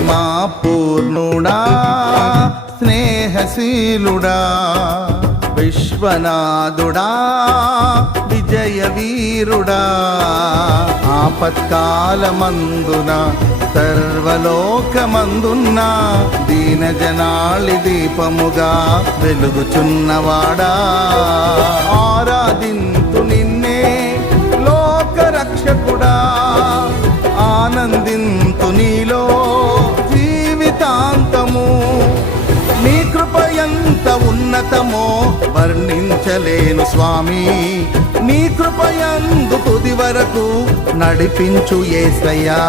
ప్రేమా పూర్ణుడా స్నేహశీలుడా విశ్వనాథుడా విజయ వీరుడా ఆపత్కాలమందున సర్వలోకమందున్న దీన జనాళి దీపముగా వెలుగుచున్నవాడా ఆరాధింతు నిన్నే లోక రక్షకుడా ఆనందింతు నీలో జీవితాంతము నీ కృప ఎంత ఉన్నతమో వర్ణించలేను స్వామి నీ కృప యందు తుది వరకు నడిపించు యేసయ్యా